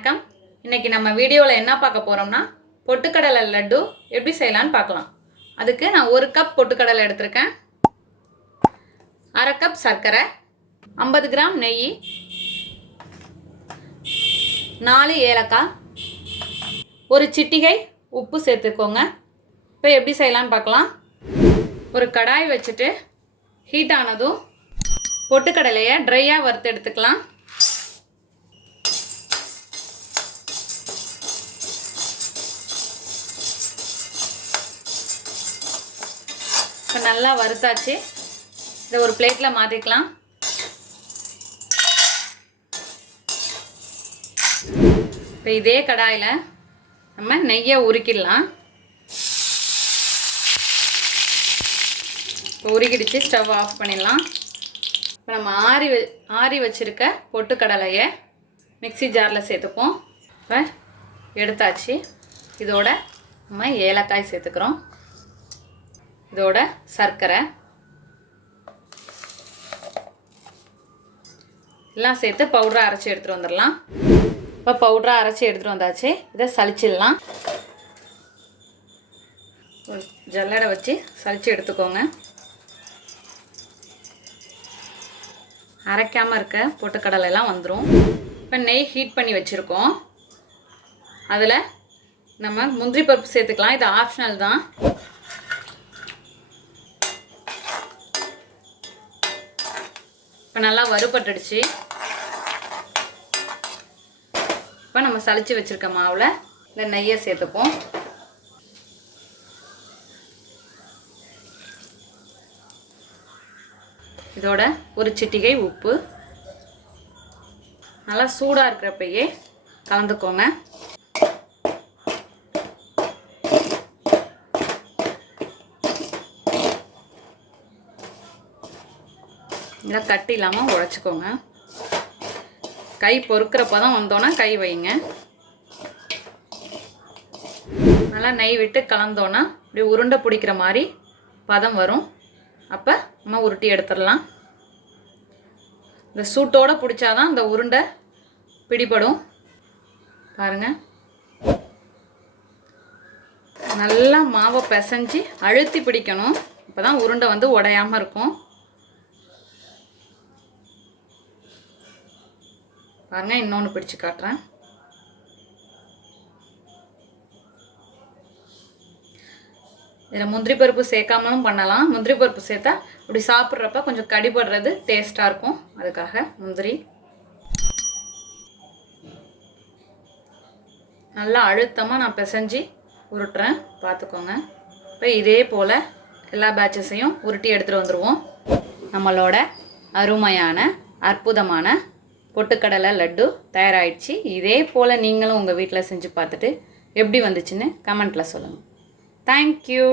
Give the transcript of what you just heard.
வணக்கம். இன்னைக்கு நம்ம வீடியோவில் என்ன பார்க்க போகிறோம்னா பொட்டுக்கடலை லட்டு எப்படி செய்யலான்னு பார்க்கலாம். அதுக்கு நான் 1 கப் பொட்டுக்கடலை எடுத்திருக்கேன், 1/2 கப் சர்க்கரை, 50 கிராம் நெய், 4 ஏலக்காய், ஒரு சிட்டிகை உப்பு சேர்த்துக்கோங்க. இப்போ எப்படி செய்யலான்னு பார்க்கலாம். ஒரு கடாய் வச்சுட்டு ஹீட் ஆனதும் பொட்டுக்கடலையை ட்ரையாக வறுத்து எடுத்துக்கலாம். இப்போ நல்லா வறுத்தாச்சு. இதை ஒரு பிளேட்டில் மாற்றிக்கலாம். இப்போ இதே கடாயில் நம்ம நெய்யை உருக்கிடலாம். இப்போ உருக்கிடுச்சு, ஸ்டவ் ஆஃப் பண்ணிடலாம். இப்போ நம்ம ஆறி வச்சுருக்க பொட்டுக்கடலையை மிக்ஸி ஜாரில் சேர்த்துப்போம். இப்போ எடுத்தாச்சு. இதோட நம்ம ஏலக்காய் சேர்த்துக்கிறோம், இதோட சர்க்கரை எல்லாம் சேர்த்து பவுடராக அரைச்சி எடுத்துகிட்டு வந்துடலாம். இப்போ பவுடராக அரைச்சி எடுத்துகிட்டு வந்தாச்சு. இதை சலிச்சிடலாம். ஒரு ஜல்லடை வச்சு சலிச்சு எடுத்துக்கோங்க. அரைக்காமல் இருக்க பொட்டுக்கடலைலாம் வந்துடும். இப்போ நெய் ஹீட் பண்ணி வச்சுருக்கோம். அதில் நம்ம முந்திரி பருப்பு சேர்த்துக்கலாம். இது ஆப்ஷனல் தான். இப்போ நல்லா வறுபட்டுடுச்சு. இப்போ நம்ம சலிச்சு வச்சுருக்க மாவில் இந்த நெய்யை சேர்த்துப்போம். இதோட ஒரு சிட்டிகை உப்பு. நல்லா சூடாக இருக்கிறப்பயே கலந்துக்கோங்க. இதை கட்டி இல்லாமல் உடைச்சிக்கோங்க. கை பொறுக்கிறப்ப தான் வந்தோன்னா கை வைங்க. நல்லா நெய் விட்டு கலந்தோன்னா இப்படி உருண்டை பிடிக்கிற மாதிரி பதம் வரும். அப்போ நம்ம உருட்டி எடுத்துடலாம். இந்த சூட்டோடு பிடிச்சாதான் இந்த உருண்டை பிடிபடும். பாருங்கள், நல்லா மாவை பிசைஞ்சு அழுத்தி பிடிக்கணும். அப்போ தான் உருண்டை வந்து உடையாமல் இருக்கும். பாருங்கள், இன்னொன்று பிடிச்சு காட்டுறேன். இதில் முந்திரி பருப்பு சேர்க்காமலும் பண்ணலாம். முந்திரி பருப்பு சேர்த்தா இப்படி சாப்பிட்றப்ப கொஞ்சம் கடிபடுறது டேஸ்ட்டாக இருக்கும். அதுக்காக முந்திரி நல்லா அழுத்தமாக நான் பிசைஞ்சு உருட்டுறேன், பார்த்துக்கோங்க. இப்போ இதே போல் எல்லா பேட்சஸையும் உருட்டி எடுத்துகிட்டு வந்துடுவோம். நம்மளோட அருமையான அற்புதமான பொட்டுக்கடலை லட்டு தயாராகிடுச்சு. இதே போல் நீங்களும் உங்கள் வீட்டில் செஞ்சு பார்த்துட்டு எப்படி வந்துச்சுன்னு கமெண்ட்டில் சொல்லுங்கள். தேங்க்யூ.